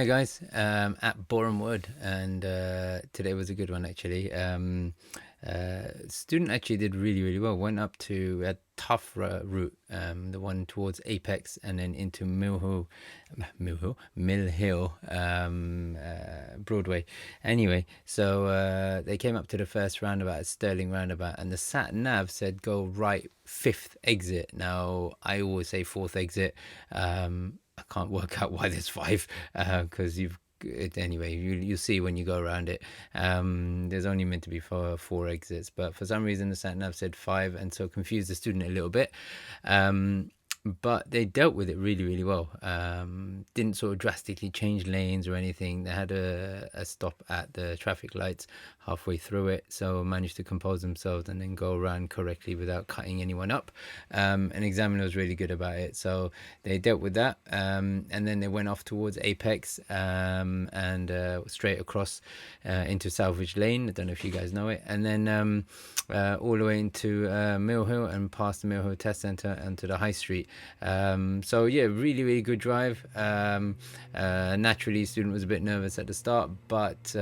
Hey guys, at Borehamwood, and today was a good one actually. Student actually did really well. Went up to a tough route, the one towards Apex, and then into Mill Hill, Broadway. Anyway, so they came up to the first roundabout, Sterling roundabout, and the sat nav said go right, fifth exit. Now I always say fourth exit. I can't work out why there's five because anyway, you'll see when you go around it. There's only meant to be four exits, but for some reason the sat nav said five, and so confused the student a little bit. But they dealt with it really well. Didn't sort of drastically change lanes or anything. They had a stop at the traffic lights halfway through it, so managed to compose themselves and then go around correctly without cutting anyone up. An examiner was really good about it, so they dealt with that. And then they went off towards Apex, and straight across into Salvage Lane. I don't know if you guys know it. And then all the way into Mill Hill and past the Mill Hill Test Centre and to the High Street. So yeah, really good drive. Naturally, student was a bit nervous at the start, but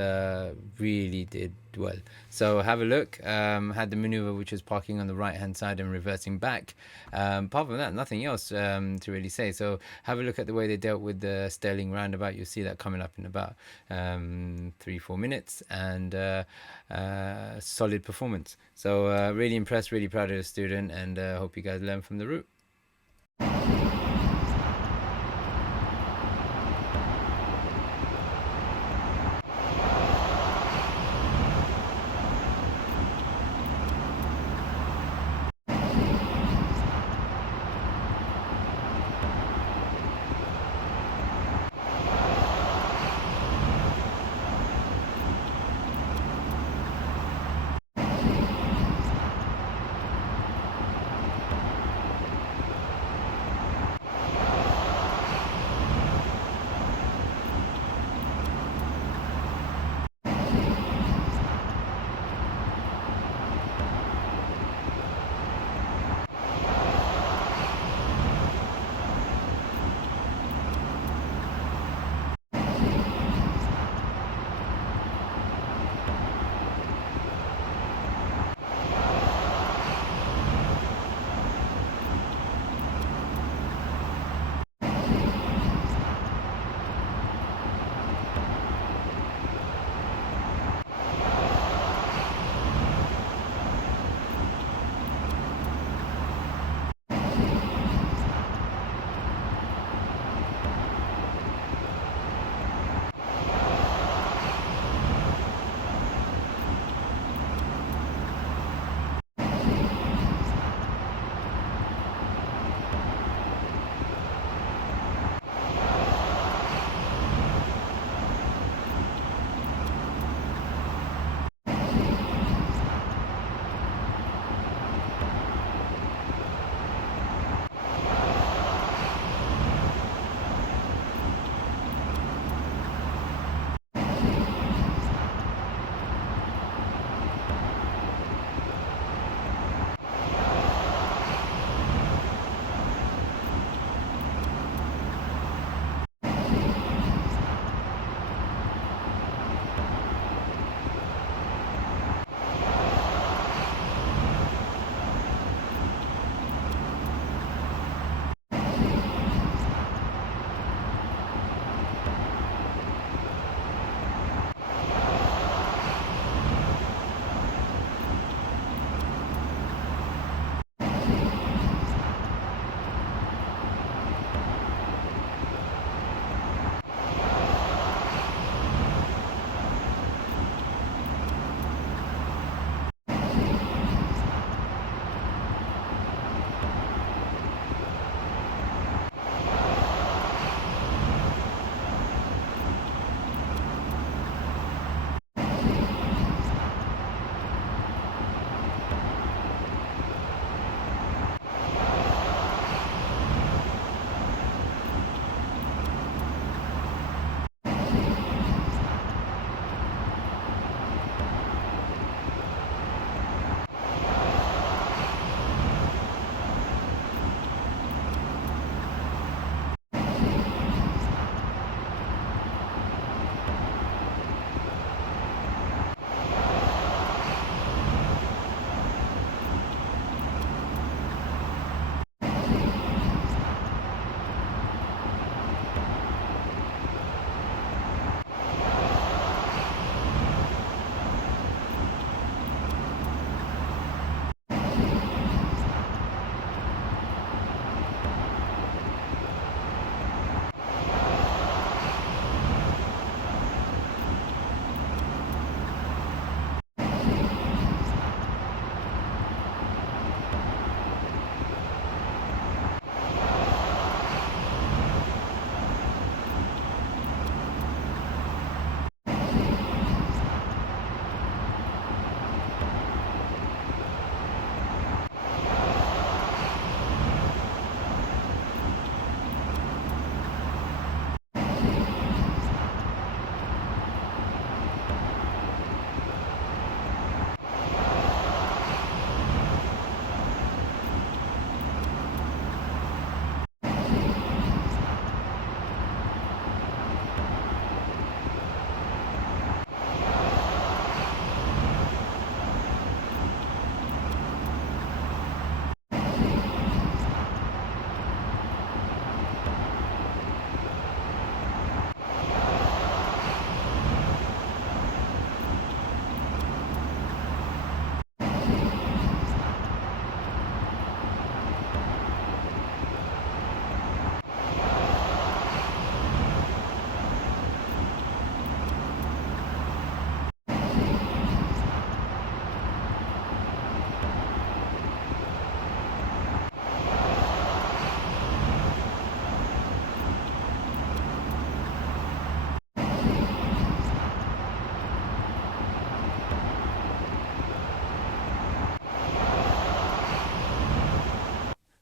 really did well. So have a look. Had the maneuver which was parking on the right hand side and reversing back. Apart from that, nothing else to really say. So have a look at the way they dealt with the Sterling roundabout. You'll see that coming up in about 3-4 minutes, and solid performance. So really impressed, really proud of the student, and hope you guys learn from the route.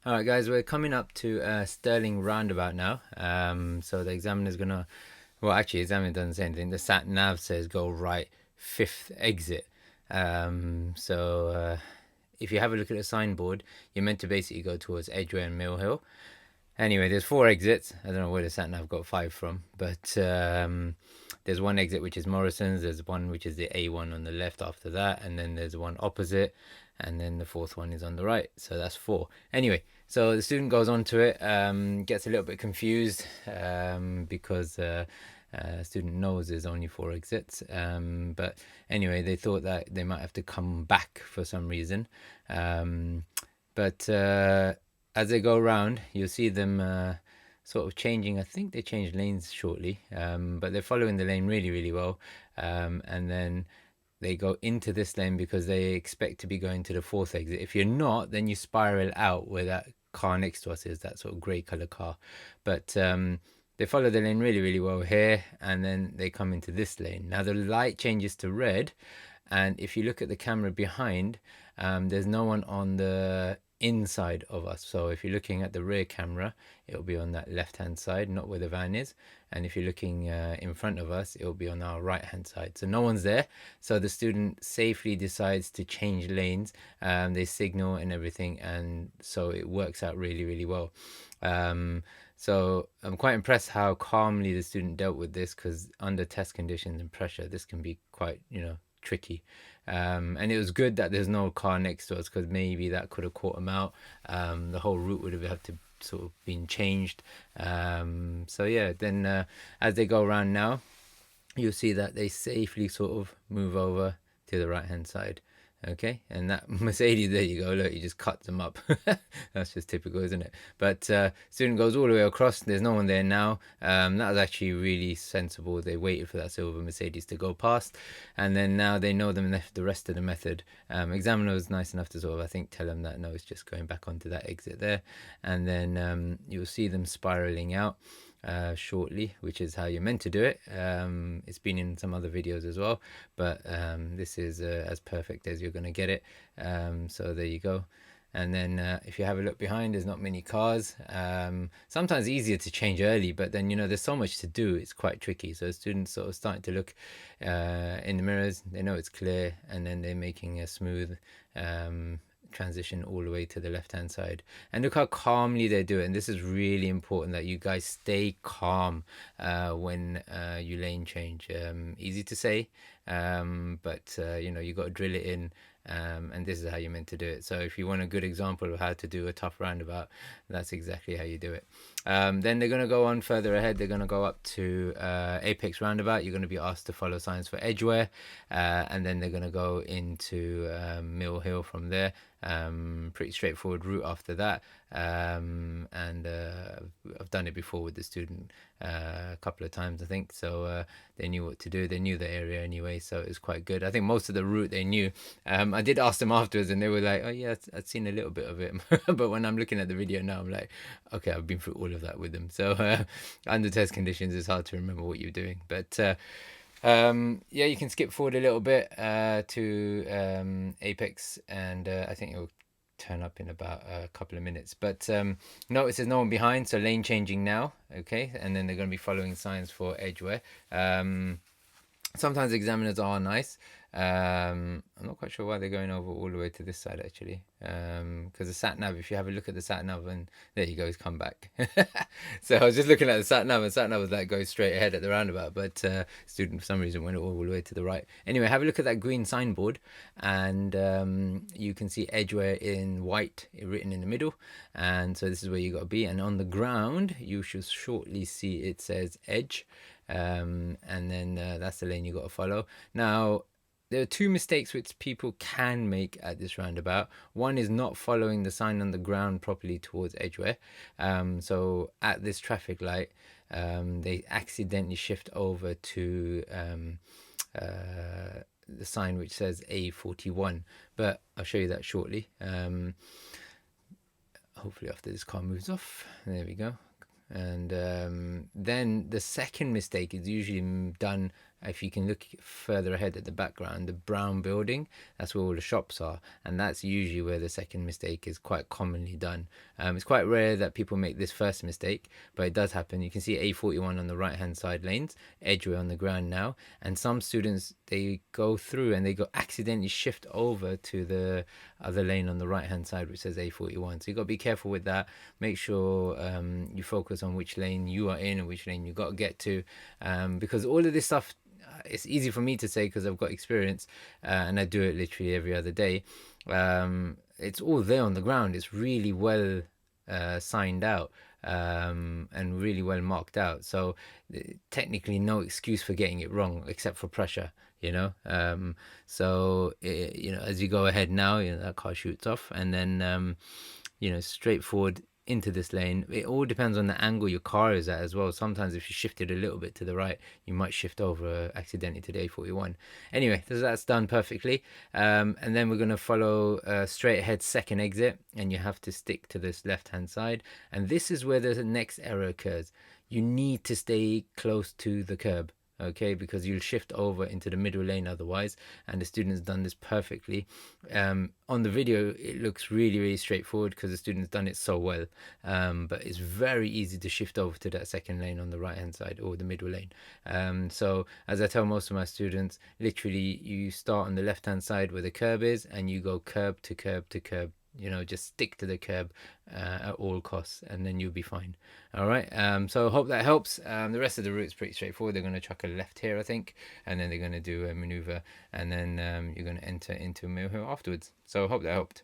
All right, guys, we're coming up to Stirling roundabout now. So the examiner's gonna, well, actually, the examiner doesn't say anything. The sat nav says go right, fifth exit. So if you have a look at the signboard, you're meant to basically go towards Edgware and Mill Hill. Anyway, there's 4 exits. I don't know where the sat nav got 5 from, but there's one exit which is Morrison's. There's one which is the A1 on the left after that, and then there's one opposite, and then the fourth one is on the right. So that's 4. Anyway, so the student goes on to it, gets a little bit confused because student knows there's only 4 exits. But anyway, they thought that they might have to come back for some reason. But as they go around, you'll see them sort of changing. I think they changed lanes shortly, but they're following the lane really, really well. And then they go into this lane because they expect to be going to the 4th exit. If you're not, then you spiral out where that car next to us is, that sort of grey colour car. But they follow the lane really, really well here, and then they come into this lane. Now the light changes to red, and if you look at the camera behind, there's no one on the inside of us. So if you're looking at the rear camera, it'll be on that left hand side, not where the van is. And if you're looking in front of us, it'll be on our right hand side. So no one's there. So the student safely decides to change lanes. They signal and everything, and so it works out really, really well. So I'm quite impressed how calmly the student dealt with this, because under test conditions and pressure, this can be quite, tricky. And it was good that there's no car next to us, because maybe that could have caught them out. The whole route would have had to sort of been changed. So yeah, then as they go around now, you'll see that they safely sort of move over to the right hand side. Okay, and that Mercedes, there you go, look, he just cuts them up. That's just typical, isn't it? But student goes all the way across. There's no one there now. That was actually really sensible. They waited for that silver Mercedes to go past, and then now they know the rest of the method. Examiner was nice enough to sort of, I think, tell them that no, it's just going back onto that exit there, and then you'll see them spiraling out shortly, which is how you're meant to do it. It's been in some other videos as well, but this is as perfect as you're going to get it. So there you go. And then if you have a look behind, there's not many cars. Sometimes easier to change early, but then there's so much to do, it's quite tricky. So students sort of starting to look in the mirrors, they know it's clear, and then they're making a smooth transition all the way to the left hand side. And look how calmly they do it. And this is really important, that you guys stay calm when you lane change. Easy to say, but you got to drill it in. And this is how you're meant to do it. So if you want a good example of how to do a tough roundabout, that's exactly how you do it. Then they're going to go on further ahead. They're going to go up to Apex roundabout. You're going to be asked to follow signs for Edgware, and then they're going to go into Mill Hill from there. Pretty straightforward route after that. And I've done it before with the student a couple of times, I think. So they knew what to do. They knew the area anyway, so it was quite good. I think most of the route they knew. I did ask them afterwards, and they were like, "Oh yeah, I'd seen a little bit of it." But when I'm looking at the video now, I'm like, "Okay, I've been through all of that with them." So under test conditions, it's hard to remember what you're doing. But yeah, you can skip forward a little bit to Apex, and I think it'll turn up in about a couple of minutes. But no, it says no one behind, so lane changing now. Okay, and then they're going to be following signs for Edgware. Sometimes examiners are nice. I'm not quite sure why they're going over all the way to this side, actually, because the sat nav, if you have a look at the sat nav, and there you go, he's come back. So I was just looking at the sat nav, and sat nav was like goes straight ahead at the roundabout, but student for some reason went all the way to the right. Anyway, have a look at that green signboard, and you can see Edgware in white written in the middle, and so this is where you got to be. And on the ground, you should shortly see it says Edge. And then that's the lane you got to follow. Now, there are 2 mistakes which people can make at this roundabout. One is not following the sign on the ground properly towards Edgware. So at this traffic light, they accidentally shift over to the sign which says A41. But I'll show you that shortly. Hopefully after this car moves off. There we go. And then the second mistake is usually done if you can look further ahead at the background, the brown building, that's where all the shops are, and that's usually where the second mistake is quite commonly done. It's quite rare that people make this first mistake, but it does happen. You can see A41 on the right hand side lanes, edgeway on the ground now, and some students, they go through and they go accidentally shift over to the other lane on the right hand side which says A41. So you got to be careful with that. Make sure you focus on which lane you are in and which lane you got to get to, because all of this stuff, it's easy for me to say because I've got experience, and I do it literally every other day. It's all there on the ground. It's really well signed out, and really well marked out. So technically, no excuse for getting it wrong except for pressure. So as you go ahead now, that car shoots off, and then straightforward into this lane. It all depends on the angle your car is at as well. Sometimes if you shift it a little bit to the right, you might shift over accidentally to the A41. Anyway, that's done perfectly. And then we're going to follow straight ahead second exit, and you have to stick to this left hand side. And this is where the next error occurs. You need to stay close to the curb, okay, because you'll shift over into the middle lane otherwise, and the student's done this perfectly. On the video it looks really, really straightforward because the student's done it so well, but it's very easy to shift over to that second lane on the right hand side or the middle lane. So as I tell most of my students, literally you start on the left hand side where the curb is and you go curb to curb to curb. Just stick to the curb at all costs, and then you'll be fine. All right. So I hope that helps. The rest of the route's pretty straightforward. They're going to chuck a left here, I think, and then they're going to do a maneuver, and then you're going to enter into a middle hill afterwards. So I hope that helped.